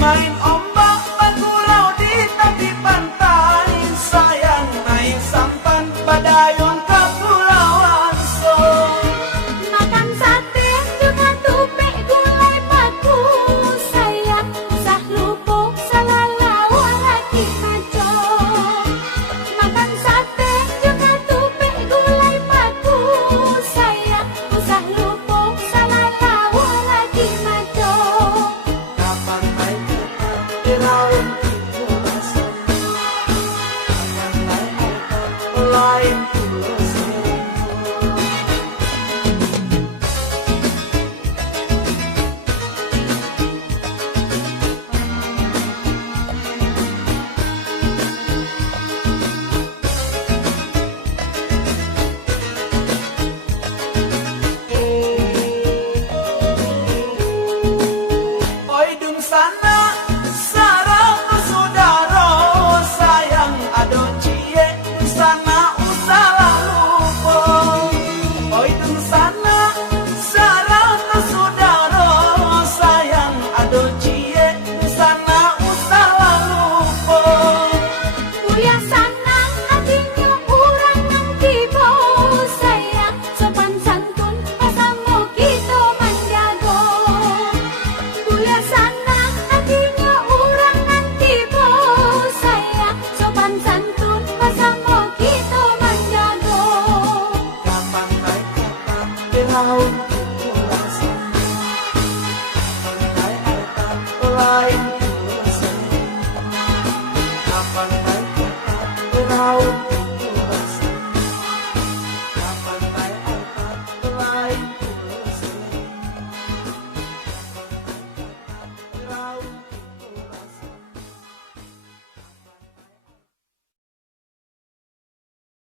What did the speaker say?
Main ombak bergurau di tepi pantai, sayang naik sampan badayun kepulauan Song. Makan sate dengan tupik gulai paku, sayang usah lupuk salalau lagi maco. Makan sate dengan tupik gulai paku, sayang usah lupuk salalau lagi maco. Kapan naik kita di laut pulau Song, kapan naik kita lain pulau Song. Oi dung sana sarang saudara, sayang ado cie di sana usah lupa. Oi dung sana sarang saudara, sayang ado cie di sana usah lupa. Kuliah sanang hatinya orang yang tiba, sayang sopan santun pasamu kita menjaga. Kuliah sanang hatinya orang yang tiba, sayang sopan santun pasamu kita menjaga. Kapan naik kita di laut pulau Song, kapan naik kita lain pulau Song. Kapan naik kita di laut